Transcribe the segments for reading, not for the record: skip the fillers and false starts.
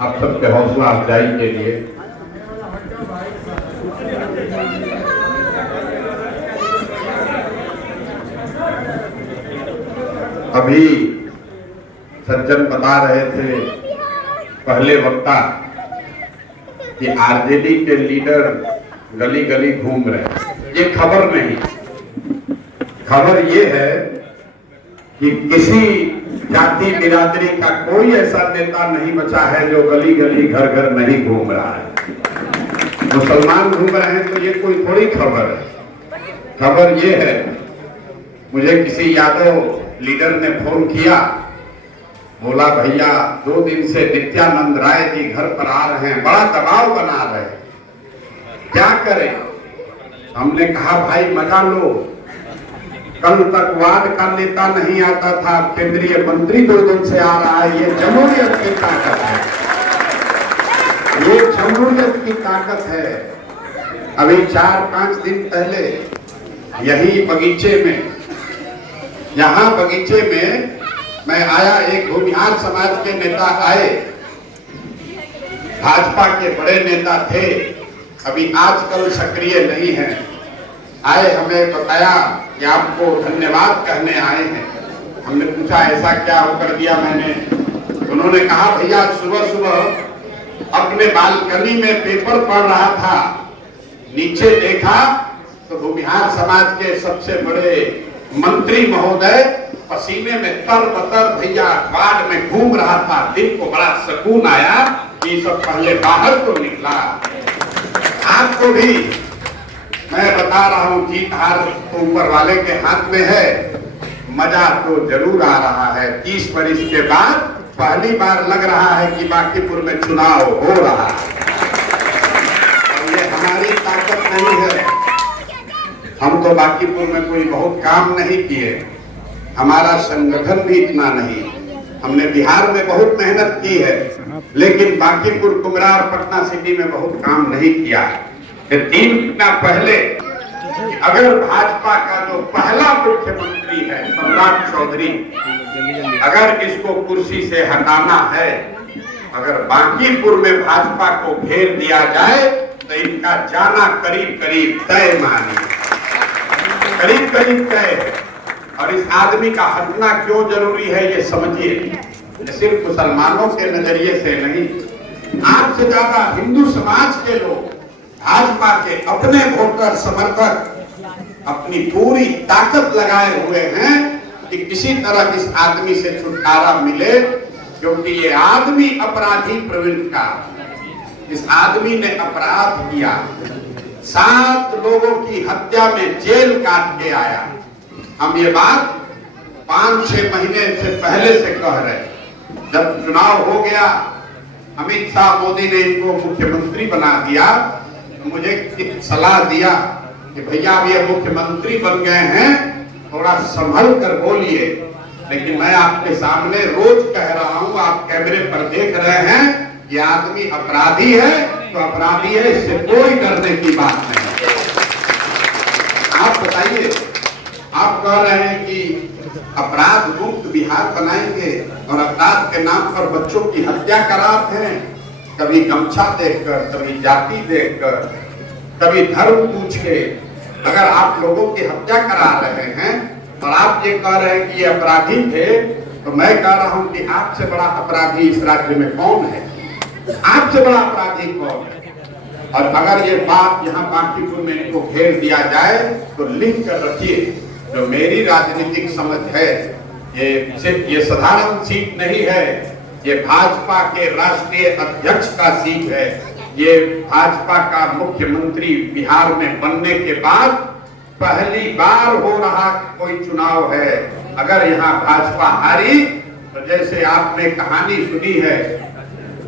आप सबके हौसला अफजाई के लिए अभी सज्जन बता रहे थे पहले वक्ता कि आरजेडी के लीडर गली गली घूम रहे। ये खबर नहीं, खबर ये है कि किसी जाति बिरादरी का कोई ऐसा नेता नहीं बचा है जो गली गली घर घर नहीं घूम रहा है। मुसलमान घूम रहे हैं तो ये कोई थोड़ी खबर है। खबर ये है, मुझे किसी यादव लीडर ने फोन किया, बोला भैया 2 दिन से नित्यानंद राय जी घर पर आ रहे हैं, बड़ा दबाव बना रहे हैं, क्या करें। हमने कहा भाई मजा लो, कल तक वार्ड का नेता नहीं आता था, केंद्रीय मंत्री 2 दिन से आ रहा है। ये जमहूरियत की ताकत है, ये जमहूरियत की ताकत है। अभी 4-5 दिन पहले यही बगीचे में, यहाँ बगीचे में मैं आया, एक भूमिहार समाज के नेता आए, भाजपा के बड़े नेता थे, अभी आजकल सक्रिय नहीं है, आए, हमें बताया कि आपको धन्यवाद कहने आए हैं। हमने पूछा ऐसा क्या कर दिया मैंने? उन्होंने कहा भैया सुबह सुबह अपने बालकनी में पेपर पढ़ रहा था, नीचे देखा तो भूमिहार समाज के सबसे बड़े मंत्री महोदय पसीने में तर-बतर भैया वार्ड में घूम रहा था। दिल को बड़ा सुकून आया कि सब पहले बाहर तो निकला। आपको भी मैं बता रहा हूँ, जीत हार तो ऊपर वाले के हाथ में है, मजा तो जरूर आ रहा है। 30 वर्ष के बाद पहली बार लग रहा है कि बांकीपुर में चुनाव हो रहा है। और ये हमारी ताकत नहीं है, हम तो बांकीपुर में कोई बहुत काम नहीं किए, हमारा संगठन भी इतना नहीं, हमने बिहार में बहुत मेहनत की है, लेकिन बांकीपुर, कुमरा और पटना सिटी में बहुत काम नहीं किया। 3 महीना पहले अगर भाजपा का जो पहला मुख्यमंत्री है सम्राट चौधरी, अगर इसको कुर्सी से हटाना है, अगर बांकीपुर में भाजपा को घेर दिया जाए तो इनका जाना करीब करीब तय मानिए, करीब करीब तय है। और इस आदमी का हटना क्यों जरूरी है ये समझिए, सिर्फ मुसलमानों के नजरिए से नहीं, आपसे ज्यादा हिंदू समाज के लोग, भाजपा के अपने वोटर समर्थक अपनी पूरी ताकत लगाए हुए हैं कि किसी तरह इस आदमी से छुटकारा मिले, क्योंकि ये आदमी अपराधी प्रवृत्ति, इस आदमी ने अपराध किया, 7 लोगों की हत्या में जेल काट के आया। हम ये बात 5-6 महीने से पहले से कह रहे, जब चुनाव हो गया, अमित शाह मोदी ने इनको मुख्यमंत्री बना दिया, मुझे सलाह दिया कि भैया अब ये मुख्यमंत्री बन गए हैं, थोड़ा संभल कर बोलिए। लेकिन मैं आपके सामने रोज कह रहा हूं, आप कैमरे पर देख रहे हैं, ये आदमी अपराधी है तो अपराधी है, इससे कोई डरने की बात नहीं। आप बताइए, आप कह रहे हैं कि अपराध मुक्त बिहार बनाएंगे और अपराध के नाम पर बच्चों की हत्या कराते हैं, कभी गमछा देखकर, कभी जाति देखकर, कभी धर्म पूछ के। अगर आप लोगों की हत्या करा रहे हैं और आप ये कह रहे हैं कि ये अपराधी थे, तो मैं कह रहा हूं कि आपसे बड़ा अपराधी इस राज्य में कौन है? आपसे बड़ा अपराधी कौन है? और अगर ये बात यहाँ बांकीपुर में इनको घेर दिया जाए तो लिख कर रखिए, जो मेरी राजनीतिक समझ है, ये सिर्फ ये साधारण सीट नहीं है, ये भाजपा के राष्ट्रीय अध्यक्ष का सीट है, ये भाजपा का मुख्यमंत्री बिहार में बनने के बाद पहली बार हो रहा कोई चुनाव है। अगर यहाँ भाजपा हारी तो जैसे आपने कहानी सुनी है,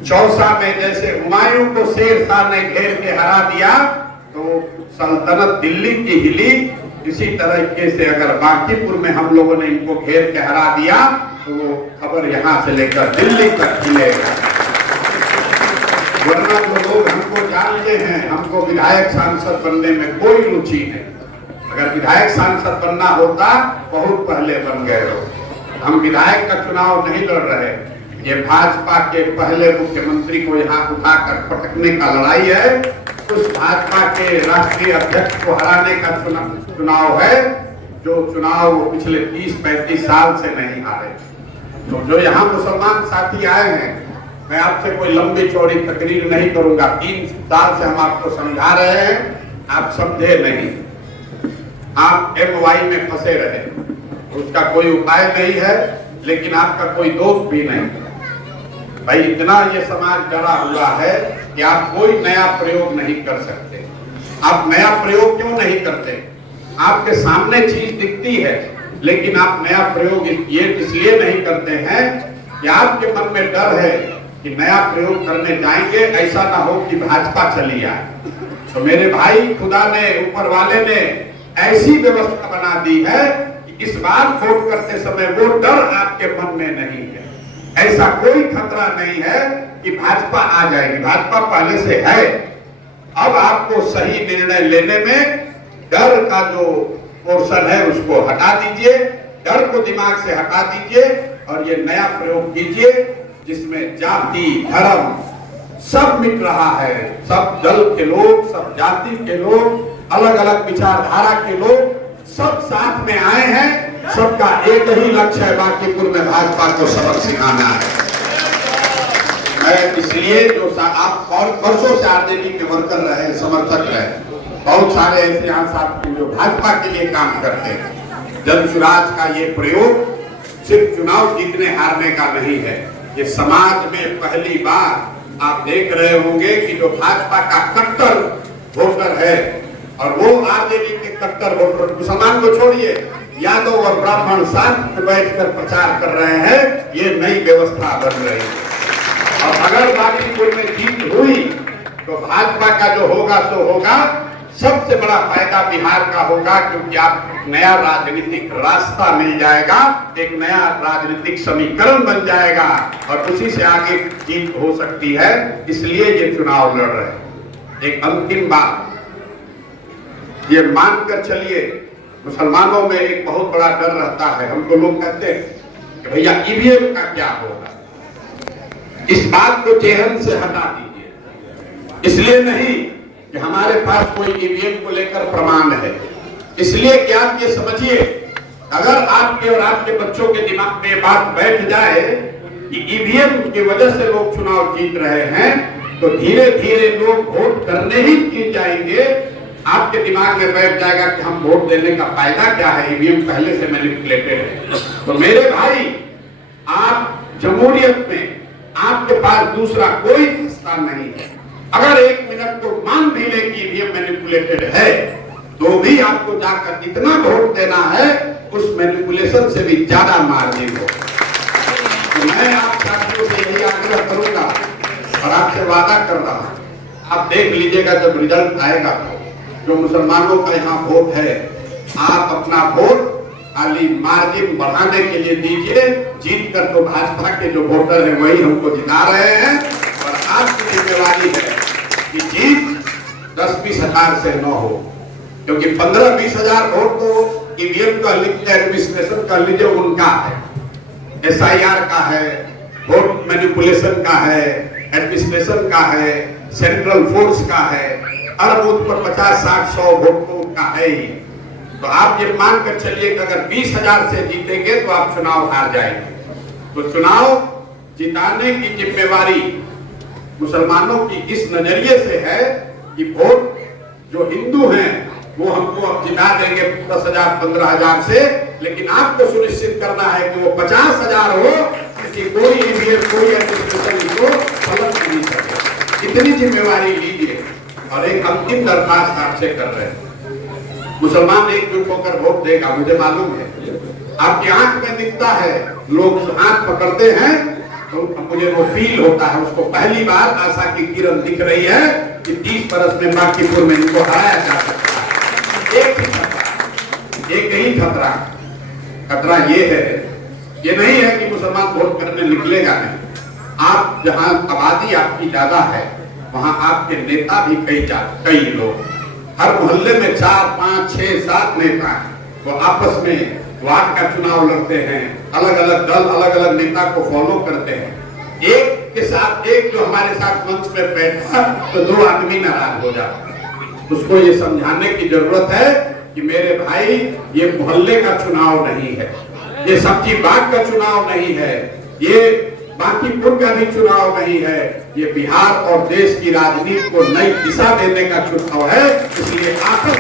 चौसा में जैसे हुमायूं को शेर शाह ने घेर के हरा दिया तो सल्तनत दिल्ली की हिली, इसी तरीके से अगर बांकीपुर में हम लोगों ने इनको घेर के हरा दिया तो वो खबर यहाँ से लेकर दिल्ली तक हिलेगा। वरना जो लोग हमको जानते हैं, हमको विधायक सांसद बनने में कोई रुचि नहीं। अगर विधायक सांसद बनना होता बहुत पहले बन गए हो। हम विधायक का चुनाव नहीं लड़ रहे, ये भाजपा के पहले मुख्यमंत्री को यहाँ उठाकर पटकने का लड़ाई है। उस भाजपा के राष्ट्रीय अध्यक्ष को हराने का चुनाव है, जो चुनाव वो पिछले 30-35 साल से नहीं हारे। तो जो यहाँ मुसलमान साथी आए हैं, मैं आपसे कोई लंबी चौड़ी तकरीर नहीं करूंगा। 3 साल से हम आपको समझा रहे हैं, आप समझे नहीं, आप MY में फंसे रहे, उसका कोई उपाय नहीं है, लेकिन आपका कोई दोस्त भी नहीं। भाई इतना ये समाज डरा हुआ है कि आप कोई नया प्रयोग नहीं कर सकते। आप नया प्रयोग क्यों नहीं करते? आपके सामने चीज दिखती है, लेकिन आप नया प्रयोग ये इसलिए नहीं करते हैं कि आपके मन में डर है कि नया प्रयोग करने जाएंगे, ऐसा ना हो कि भाजपा चली आए। तो मेरे भाई, खुदा ने, ऊपर वाले ने ऐसी व्यवस्था बना दी है कि इस बार वोट करते समय वो डर आपके मन में नहीं है। ऐसा कोई खतरा नहीं है कि भाजपा आ जाएगी, भाजपा पहले से है। अब आपको सही निर्णय लेने में डर का जो पोर्शन है उसको हटा दीजिए, डर को दिमाग से हटा दीजिए और ये नया प्रयोग कीजिए जिसमें जाति धर्म सब मिट रहा है। सब दल के लोग, सब जाति के लोग, अलग अलग विचारधारा के लोग सब साथ में आए हैं। सबका एक ही लक्ष्य है, बांकीपुर में भाजपा को सबक सिखाना है। मैं इसलिए जो आप वर्षों से आरजेडी के वर्कर रहे, समर्थक रहे, बहुत सारे ऐसे यहाँ साथी जो भाजपा के लिए काम करते हैं। जन सुराज का ये प्रयोग सिर्फ चुनाव जीतने हारने का नहीं है, ये समाज में पहली बार आप देख रहे होंगे कि जो भाजपा का कट्टर वोटर है और वो आरजेडी के कट्टर वोटर, मुसलमान को छोड़िए, यादव और ब्राह्मण साथ में बैठकर प्रचार कर रहे हैं। ये नई व्यवस्था बन रही है और अगर बांकीपुर में जीत हुई तो भाजपा का जो होगा सो होगा। सबसे बड़ा फायदा बिहार का होगा, क्योंकि आप नया राजनीतिक रास्ता मिल जाएगा, एक नया राजनीतिक समीकरण बन जाएगा और उसी से आगे जीत हो सकती है। इसलिए ये चुनाव लड़ रहे हैं। एक अंतिम बात ये मानकर चलिए, मुसलमानों में एक बहुत बड़ा डर रहता है। हमको लोग कहते हैं कि भैया ईवीएम का क्या होगा, इस बात को जेहन से हटा दीजिए। इसलिए नहीं कि हमारे पास कोई ईवीएम को लेकर प्रमाण है, इसलिए कि आप ये समझिए, अगर आपके और आपके बच्चों के दिमाग में बात बैठ जाए कि ईवीएम की वजह से लोग चुनाव जीत रहे हैं, तो धीरे धीरे लोग वोट करने ही जीत जाएंगे। आपके दिमाग में बैठ जाएगा कि हम वोट देने का फायदा क्या है, ईवीएम पहले से मैनिपुलेटेड है। तो मेरे भाई, आप जमहूरियत में आपके पास दूसरा कोई रास्ता नहीं है। अगर 1 मिनट को मान भी ले कि ईवीएम मैनिपुलेटेड है, तो भी आपको जाकर इतना वोट देना है उस मैनिपुलेशन से भी ज्यादा मार्जिन हो। तो मैं आप साथियों से यही आग्रह करूंगा और आपसे वादा कर रहा हूं, आप देख लीजिएगा जब रिजल्ट आएगा, जो मुसलमानों का यहाँ वोट है, आप अपना वोट खाली मार्जिन बढ़ाने के लिए दीजिए। जीत कर तो भाजपा के जो वोटर है वही हमको जिता रहे हैं और आपकी जिम्मेवारी है कि जीत 10-20 हजार से न हो, क्योंकि 15-20 हजार वोट तो ईवीएम का लीजिए, एडमिनिस्ट्रेशन का लीजिए, उनका है, SIR का है, वोट मैनिपुलेशन का है, एडमिनिस्ट्रेशन का है, सेंट्रल फोर्स का है, हर बूथ पर 50-60-100 वोट तो उनका है ही। तो आप ये मानकर चलिए कि अगर 20 हजार से जीतेंगे तो आप चुनाव हार जाएंगे। तो चुनाव जिताने की जिम्मेवारी मुसलमानों की इस नजरिए से है कि वोट जो हिंदू हैं वो हमको अब जिता देंगे 10 हजार 15 हजार से, लेकिन आपको सुनिश्चित करना है कि वो 50 हजार हो, किसी कोई ईवीएम कोई एडमिनिस्ट्रेशन को पलट नहीं सके। इतनी जिम्मेवारी लीजिए। और एक अंतिम दरखास्त आपसे कर रहे हैं, मुसलमान एकजुट होकर वोट देगा, मुझे मालूम है, आपकी आंख में दिखता है, लोग हाथ पकड़ते हैं तो मुझे वो फील होता है, उसको पहली बार आशा की किरण दिख रही है कि 30 बरस में बांकीपुर में इनको हराया जा सकता है। एक ही खतरा, एक ही खतरा ये है, ये नहीं है कि मुसलमान वोट करने निकलेगा नहीं। आप जहां आबादी आपकी ज्यादा है वहां आपके नेता भी कई लोग, हर मोहल्ले में 4, 5, 6, 7 नेता हैं, वो आपस में वार्ड का चुनाव लड़ते हैं, अलग अलग दल अलग अलग नेता को फॉलो करते हैं। एक के साथ एक जो हमारे साथ मंच में बैठा तो 2 आदमी नाराज हो जाते। उसको ये समझाने की जरूरत है कि मेरे भाई ये मोहल्ले का चुनाव नहीं है, ये सब्जी बाग का चुनाव नहीं है, ये बांकीपुर का भी चुनाव नहीं है, ये बिहार और देश की राजनीति को नई दिशा देने का चुनाव है। इसलिए आपस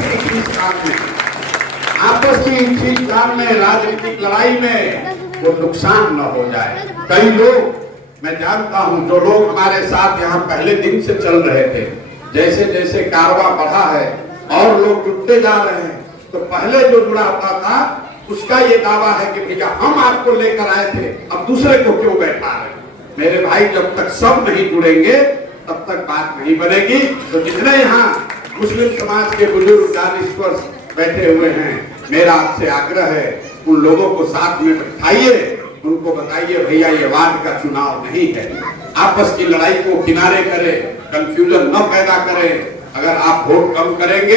की खींचतान में राजनीतिक लड़ाई में वो नुकसान न हो जाए। कई लोग मैं जानता हूं जो लोग हमारे साथ यहाँ पहले दिन से चल रहे थे, जैसे जैसे कारवां बढ़ा है और लोग जुटते जा रहे हैं, तो पहले जो जुड़ा हुआ था उसका ये दावा है कि भैया हम आपको लेकर आए थे, अब दूसरे को क्यों बैठा रहे। मेरे भाई जब तक सब नहीं जुड़ेंगे तब तक बात नहीं बनेगी। तो जितने यहाँ मुस्लिम समाज के बुजुर्ग दानिश्वर बैठे हुए हैं, मेरा आपसे आग्रह है उन लोगों को साथ में बैठाइए, उनको बताइए भैया ये वार्ड का चुनाव नहीं है, आपस की लड़ाई को किनारे करें, कंफ्यूजन न पैदा करें। अगर आप वोट कम करेंगे,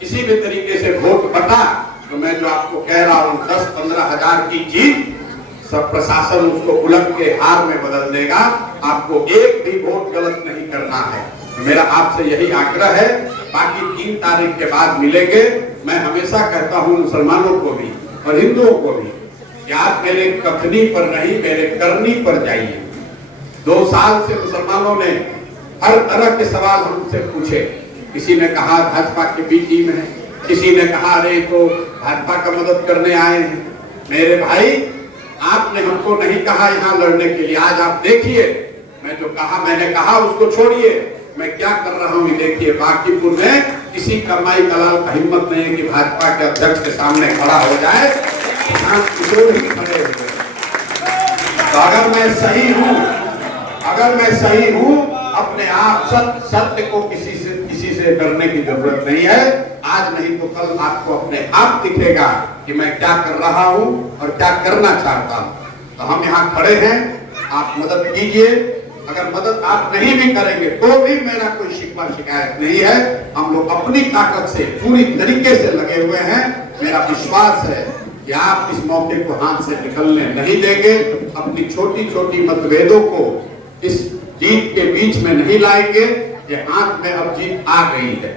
किसी भी तरीके से वोट बटा, तो मैं जो आपको कह रहा हूँ 10-15 हजार की जीत सब प्रशासन उसको उलट के हार में बदल देगा। आपको एक भी वोट गलत नहीं करना है। तो मेरा आपसे यही आग्रह है। बाकी 3 तारीख के बाद मिलेंगे। मैं हमेशा कहता हूँ मुसलमानों को भी और हिंदुओं को भी कि आप मेरे कथनी पर नहीं मेरे करनी पर जाइए। 2 साल से मुसलमानों ने हर तरह के सवाल हमसे पूछे। किसी ने कहा भाजपा के बी टीम है, किसी ने कहा अरे तो भाजपा का मदद करने आए हैं। मेरे भाई आपने हमको नहीं कहा यहाँ लड़ने के लिए। आज आप देखिए मैं जो कहा मैंने कहा उसको छोड़िए, मैं क्या कर रहा हूँ देखिए। बांकीपुर में किसी कमाई दलाल का हिम्मत नहीं है कि भाजपा के अध्यक्ष के सामने खड़ा हो जाए। खड़े हुए तो अगर मैं सही हूँ अपने आप सत्य को किसी से डरने की जरूरत नहीं है। आज नहीं तो कल आपको अपने आप दिखेगा कि मैं क्या कर रहा हूँ और क्या करना चाहता हूँ। तो हम यहाँ खड़े हैं, आप मदद कीजिए। अगर मदद आप नहीं भी करेंगे तो भी मेरा कोई शिकवा शिकायत नहीं है। हम लोग अपनी ताकत से पूरी तरीके से लगे हुए हैं। मेरा विश्वास है कि आप इस मौके को हाथ से निकलने नहीं देंगे। अपनी छोटी छोटी मतभेदों को इस जीत के बीच में नहीं लाएंगे। ये हाथ में अब जीत आ गई है,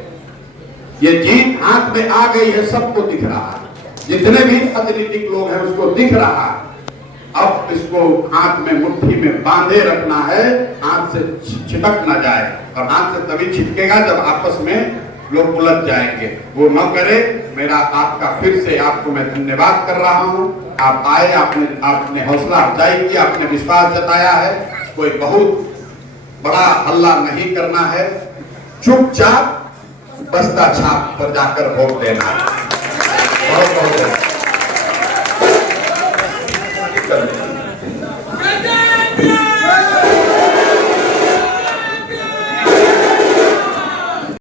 ये जीत हाथ में आ गई है, सबको दिख रहा है। जितने भी राजनीतिक लोग हैं उसको दिख रहा है। अब इसको हाथ में मुट्ठी में बांधे रखना है, हाथ से छिटक ना जाए। और हाथ से तभी छिटकेगा जब आपस में लोग उलझ जाएंगे। वो न करे। मेरा आपका फिर से आपको मैं धन्यवाद कर रहा हूँ। आप आए, आपने हौसला अफजाई की, आपने विश्वास जताया है। कोई बहुत बड़ा हल्ला नहीं करना है, चुपचाप बस्ता छाप पर जाकर वोट देना है। बहुत बहुत